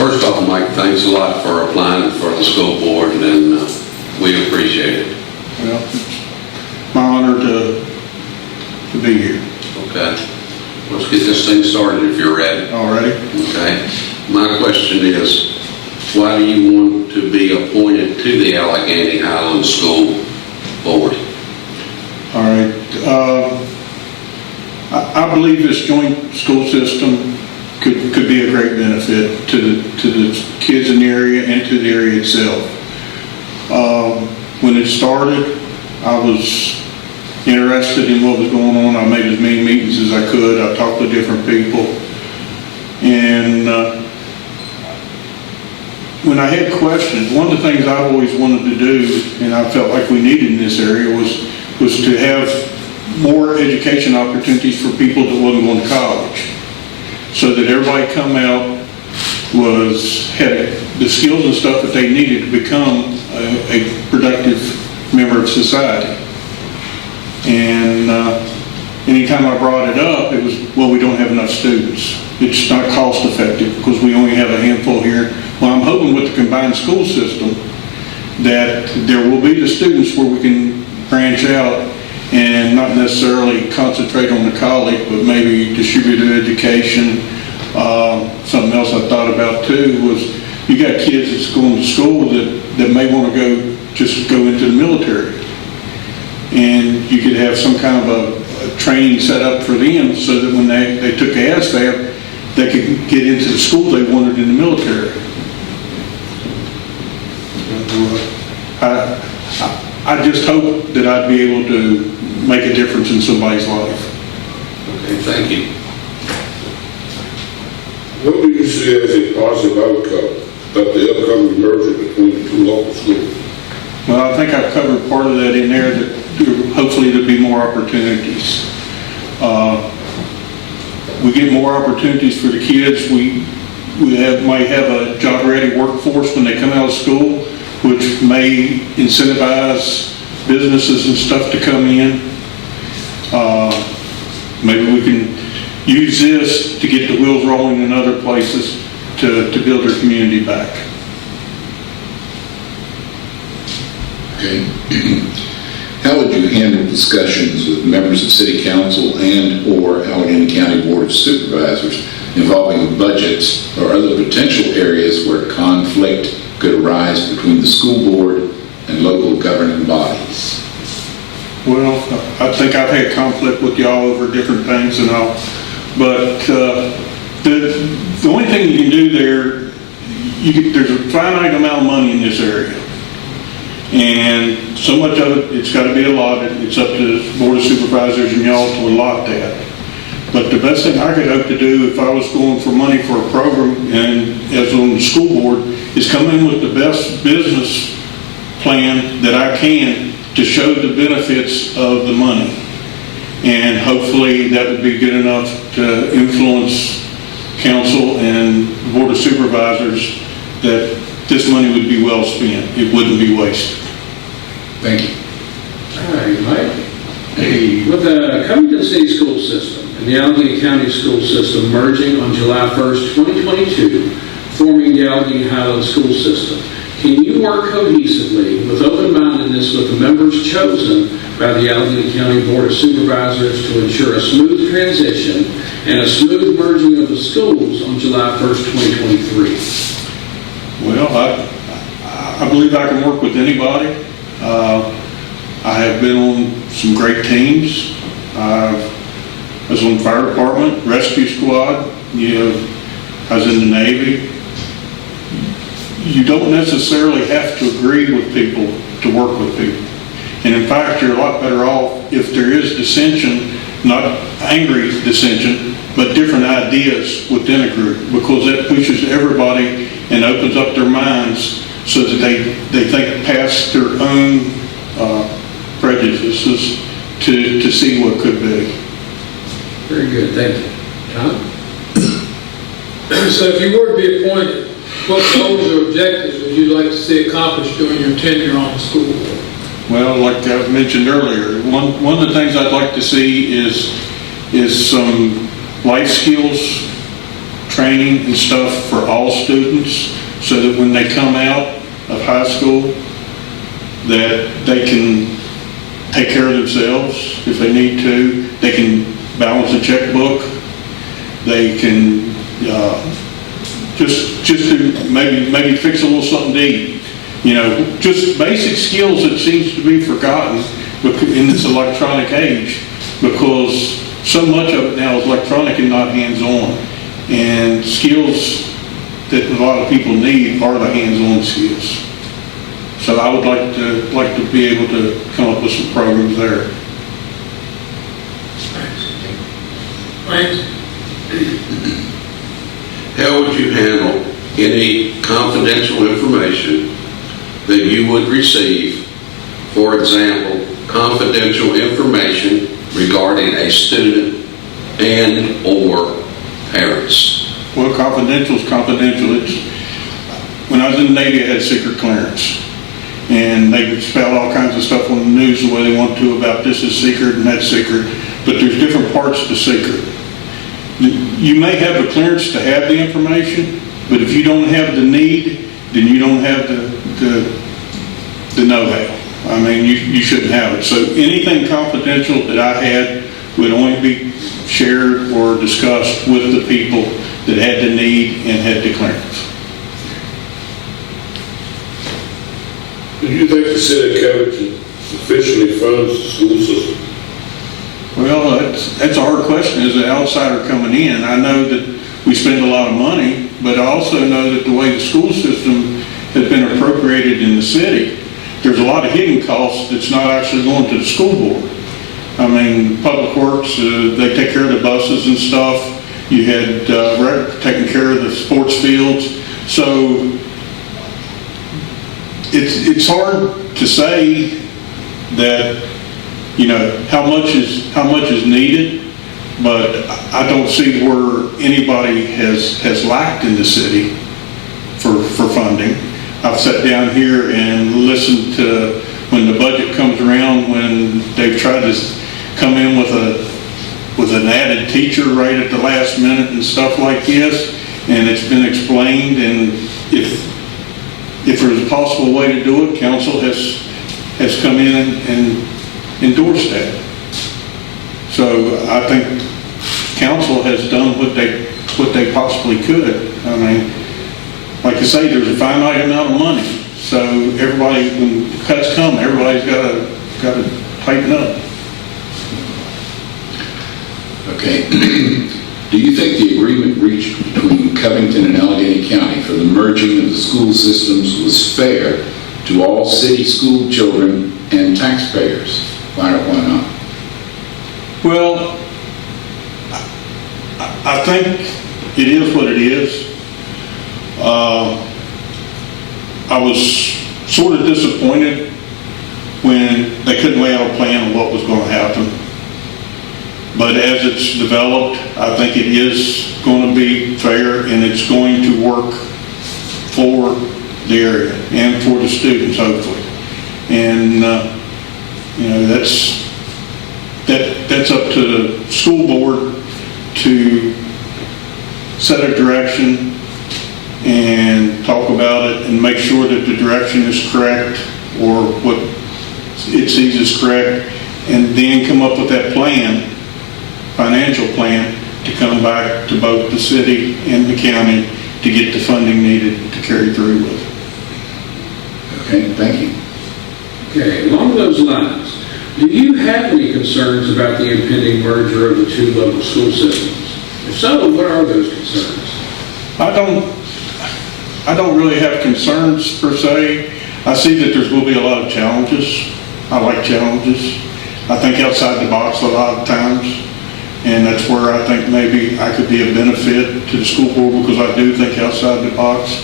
First off, Mike, thanks a lot for applying for the school board, and we appreciate it. Well, it's my honor to be here. Okay. Let's get this thing started if you're ready. All righty. Okay. My question is, why do you want to be appointed to the Alleghany Highlands School Board? All right. I believe this joint school system could be a great benefit to the kids in the area and to the area itself. When it started, I was interested in what was going on. I made as many meetings as I could. I talked to different people. And when I had questions, one of the things I always wanted to do, and I felt like we needed in this area, was to have more education opportunities for people that wasn't going to college, so that everybody come out had the skills and stuff that they needed to become a productive member of society. And anytime I brought it up, it was, well, we don't have enough students. It's not cost effective because we only have a handful here. Well, I'm hoping with the combined school system that there will be the students where we can branch out and not necessarily concentrate on the college, but maybe distributed education. Something else I thought about too was you got kids that's going to school that may want to go into the military. And you could have some kind of a training set up for them so that when they took the ASVAB, they could get into the school they wanted in the military. I just hope that I'd be able to make a difference in somebody's life. Okay, thank you. What do you see as a positive outcome of the upcoming merger between the two local schools? Well, I think I've covered part of that in there, that hopefully there'll be more opportunities. We get more opportunities for the kids. We might have a job-ready workforce when they come out of school, which may incentivize businesses and stuff to come in. Maybe we can use this to get the wheels rolling in other places to build our community back. Okay. How would you handle discussions with members of City Council and/or Allegheny County Board of Supervisors involving budgets or other potential areas where conflict could arise between the school board and local governing bodies? Well, I think I've had conflict with y'all over different things and all, but the only thing you can do there, there's a finite amount of money in this area. And so much of it's got to be allotted. It's up to the Board of Supervisors and y'all to allot that. But the best thing I could hope to do if I was going for money for a program and as on the school board is come in with the best business plan that I can to show the benefits of the money. And hopefully that would be good enough to influence council and the Board of Supervisors that this money would be well spent. It wouldn't be wasted. Thank you. All right, Mike. Hey, with the Covington City School System and the Allegheny County School System merging on July 1st, 2022, forming the Allegheny Highlands School System, can you work cohesively with open-mindedness with the members chosen by the Allegheny County Board of Supervisors to ensure a smooth transition and a smooth merging of the schools on July 1st, 2023? Well, I believe I can work with anybody. I have been on some great teams. I was on the fire department, rescue squad. I was in the Navy. You don't necessarily have to agree with people to work with people. And in fact, you're a lot better off if there is dissension, not angry dissension, but different ideas within a group, because that pushes everybody and opens up their minds so that they think past their own prejudices to see what could be. Very good, thank you. Tom? So if you were to be appointed, what goals or objectives would you like to see accomplished during your tenure on the school board? Well, like I mentioned earlier, one of the things I'd like to see is some life skills training and stuff for all students, so that when they come out of high school, that they can take care of themselves if they need to. They can balance a checkbook. They can just to maybe fix a little something to eat. You know, just basic skills that seems to be forgotten in this electronic age, because so much of it now is electronic and not hands-on. And skills that a lot of people need are the hands-on skills. So I would like to be able to come up with some programs there. Thanks. How would you handle any confidential information that you would receive? For example, confidential information regarding a student and or parents. Well, confidential is confidential. When I was in the Navy, I had secret clearance. And they would spout all kinds of stuff on the news the way they want to about this is secret and that's secret. But there's different parts to secret. You may have the clearance to have the information, but if you don't have the need, then you don't have the know-how. I mean, you shouldn't have it. So anything confidential that I had would only be shared or discussed with the people that had the need and had the clearance. Do you think the city of Covington sufficiently funds the school system? Well, that's a hard question as an outsider coming in. I know that we spend a lot of money, but I also know that the way the school system has been appropriated in the city, there's a lot of hidden costs that's not actually going to the school board. I mean, Public Works, they take care of the buses and stuff. You had taking care of the sports fields. So it's hard to say that, you know, how much is needed, but I don't see where anybody has lacked in the city for funding. I've sat down here and listened to when the budget comes around, when they've tried to come in with an added teacher right at the last minute and stuff like this, and it's been explained, and if there's a possible way to do it, council has come in and endorsed that. So I think council has done what they possibly could. I mean, like I say, there's a finite amount of money, so everybody, when cuts come, everybody's got to tighten up. Okay. Do you think the agreement reached between Covington and Allegheny County for the merging of the school systems was fair to all city school children and taxpayers? Why not? Well, I think it is what it is. I was sort of disappointed when they couldn't lay out a plan of what was going to happen. But as it's developed, I think it is going to be fair, and it's going to work for the area and for the students, hopefully. And you know, that's up to the school board to set a direction and talk about it and make sure that the direction is correct, or what it sees is correct, and then come up with that plan, financial plan, to come back to both the city and the county to get the funding needed to carry through with. Okay, thank you. Okay, along those lines, do you have any concerns about the impending merger of the two local school systems? If so, what are those concerns? I don't really have concerns per se. I see that there's going to be a lot of challenges. I like challenges. I think outside the box a lot of times, and that's where I think maybe I could be a benefit to the school board, because I do think outside the box.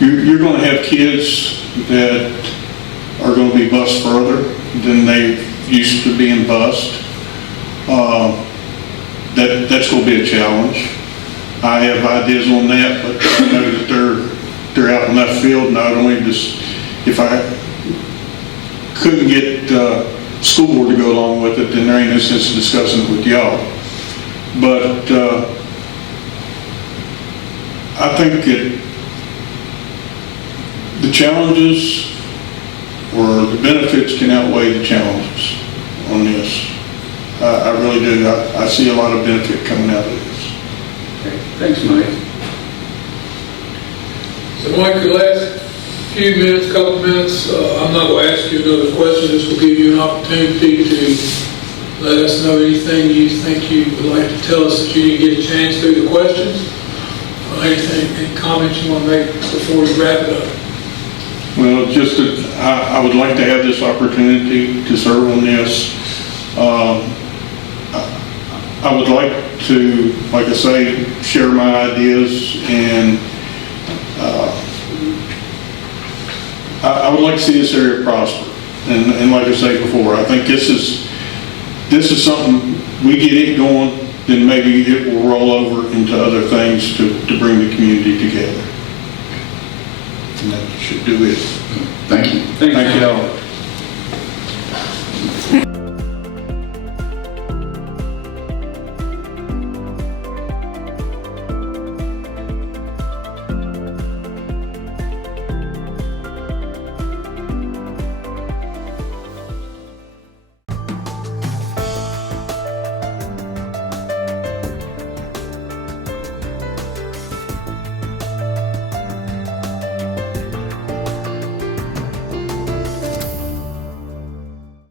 You're going to have kids that are going to be bused further than they used to being bused. That's going to be a challenge. I have ideas on that, but I know that they're out in left field, and I'd only just, if I couldn't get school board to go along with it, then there ain't no sense in discussing it with y'all. But I think the challenges or the benefits can outweigh the challenges on this. I really do. I see a lot of benefit coming out of this. Okay. Thanks, Mike. So Mike, the last few minutes, couple minutes, I'm not going to ask you another question. This will give you an opportunity to let us know anything you think you would like to tell us that you didn't get a chance through the questions. Anything, any comments you want to make before we wrap it up? Well, just that I would like to have this opportunity to serve on this. I would like to, like I say, share my ideas, and I would like to see this area prosper. And like I said before, I think this is something, we get it going, then maybe it will roll over into other things to bring the community together. And that should do it. Thank you. Thank